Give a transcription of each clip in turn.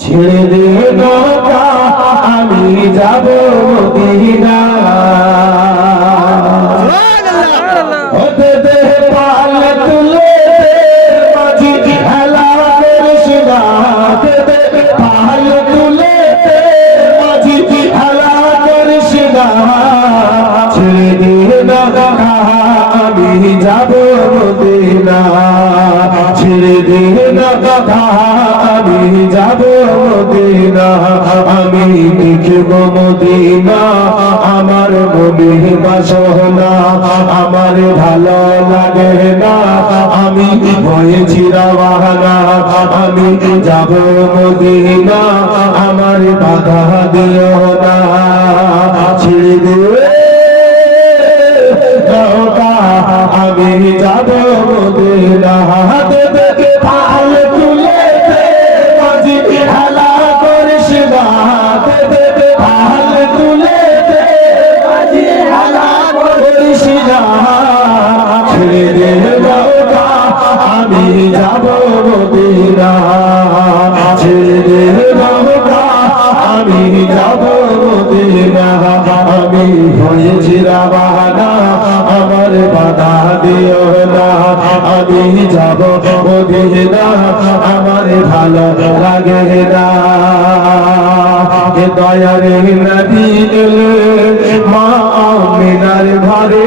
ছেড়ে দে নৌকা আমি যাব মদিনা হতে দে পাল তুলে মাঝি খেলা করিস না হতে দে পাল তুলে মাঝি খেলা করিস না ছেড়ে দে নৌকা আমি যাব মদিনা ছেড়ে দে নৌকা আমি যাব মদিনা আমি দেখব মদিনা আমার মনে বাসনা আমার ভালো লাগে না আমি হয়েছি রওয়ানা আমি যাব মদিনা আমার বাধা দিও না ছেড়ে দে নৌকা আমি যাব মদিনা হাতে থেকে পাল তুলে মাঝি খেলা করিস না হাতে থেকে পাল তুলে মাঝি খেলা করিস না ছেড়ে দে নৌকা আমি যাব মদিনা ছেড়ে দে নৌকা আমি যাব মদিনা আমি হয়েছি রওয়ানা আমার বাধা দিও না আমি যাব মদিনা আমার ভালো লাগে না এ দয়ার নবী এলে মা আমিনার ঘরে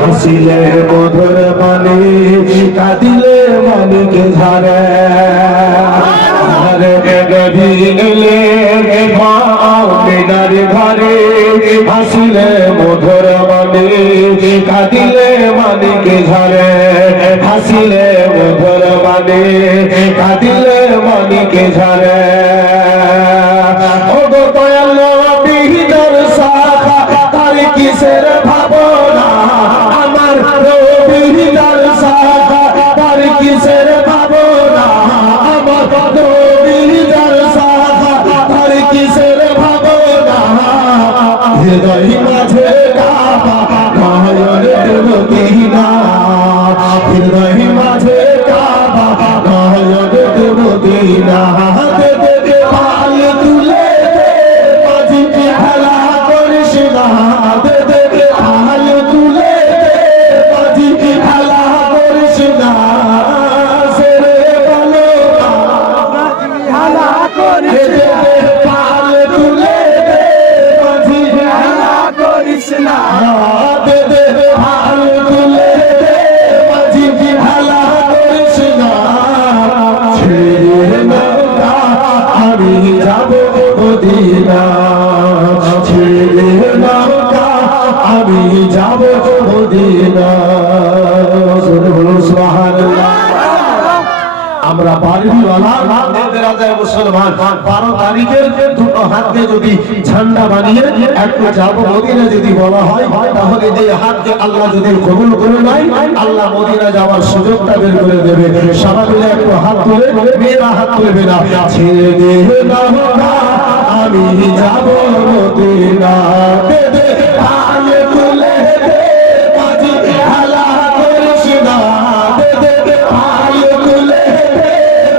হাসিলে মধুর মানে কাঁদিলে মনকে ঝরে নবী এলে মা আমিনার ঘরে হাসিলে মধুর মানে কাঁদিলে মনকে ঝরে হাসিলে মধুর মানে কাঁদিলে মনকে ঝরে ও গো দয়াল নবী দরসাখা তার কিসের ভাবনা আমার নবী দরসাখা তার কিসের ভাবনা আমার নবী দরসাখা তার কিসের ভাবনা হৃদয় মাঝে কাবা নয়নের মদিনা হৃদয় মাঝে কাবা নয়নের মদিনা হাতে থেকে পাল তুলে মাঝি খেলা করিস না হাতে থেকে পাল তুলে মাঝি খেলা করিস না সেরে বলো খেলা করিস পাল তুলে মাঝি খেলা করিস না হাতে থেকে পাল তুলে মাঝি খেলা করিস না ছেড়ে নৌকা আমি যাব মদিনা ছেড়ে নৌকা আমি যাব মদিনা সুবহানাল্লাহ আমরা পারবিওয়ালা রাজা মুসলমান 12 তারিখের দুটো হাতে যদি ঝান্ডা বানিয়ে একটু যাব মদিনা যদি বলা হয় তাহলে যে হাতকে আল্লাহ যদি কবুল করে নেয় আল্লাহ মদিনা যাওয়ার সুযোগটা বের করে দেবে সবাই মিলে একটু হাত তুলে মেয়েরা হাত তুলবে না ছেড়ে দে নৌকা আমি যাব মদিনা দে দে পাল তুলে দে মাঝি খেলা করিস না দে দে পাল তুলে দে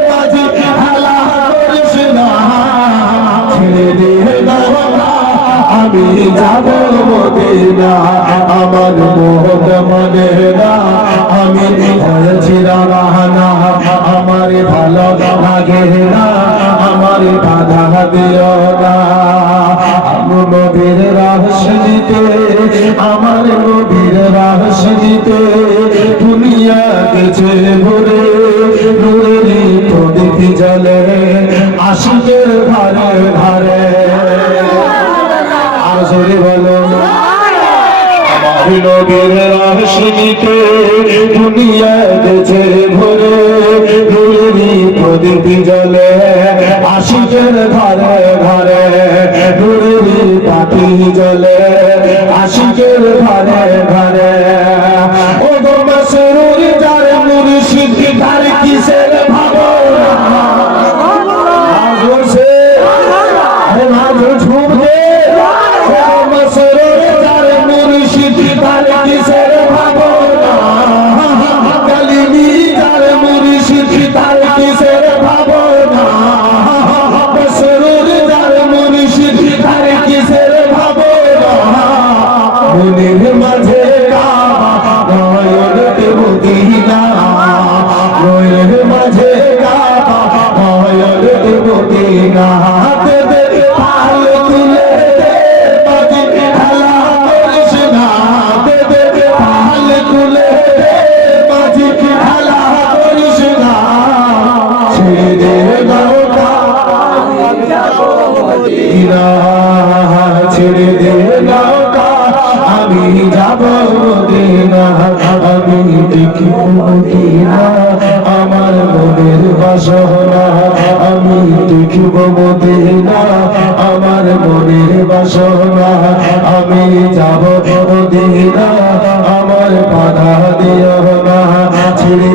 মাঝি খেলা করিস না ছেড়ে দে নৌকা আমি যাব মদিনা আমার মোহন মানে না আমি হয়েছি রওয়ানা আমার ভালো লাগে না আমার বাধা দিও না আমার নবীর রহস্য দিতে আমার নবীর রহস্য দিতে দুনিয়া গেছে ভরে নূরেরই প্রদীপ জ্বলে আশিকের ঘরে ঘরে আর জোরে বলো আমার নবীর রহস্য দিতে দুনিয়া গেছে ভরে নূরেরই প্রদীপ জ্বলে আশিকের ঘরে ঘরে নূরেরই বাতি জ্বলে আশিকের ঘরে ঘরে ও গো মাসরুর যার মুর্শিদ তার কিসের ভাবনা আজো সে আরে মাঝ ঝুম দে ও মাসরুর যার মনের মাঝে কাবা নয়নে মদিনা নয়নের মাঝে কাবা নয়নে মদিনা পাল তুলে দে বাজি খেলা করিস না পাল তুলে দে বাজি খেলা করিস না ছেড়ে দে নৌকা ছেড়ে দে নৌকা আমি যাব মদিনা আমি দেখব মদিনা আমার মনের বাসনা আমি দেখব মদিনা আমার মনের বাসনা আমি যাব মদিনা আমার বাধা দিও না ছেড়ে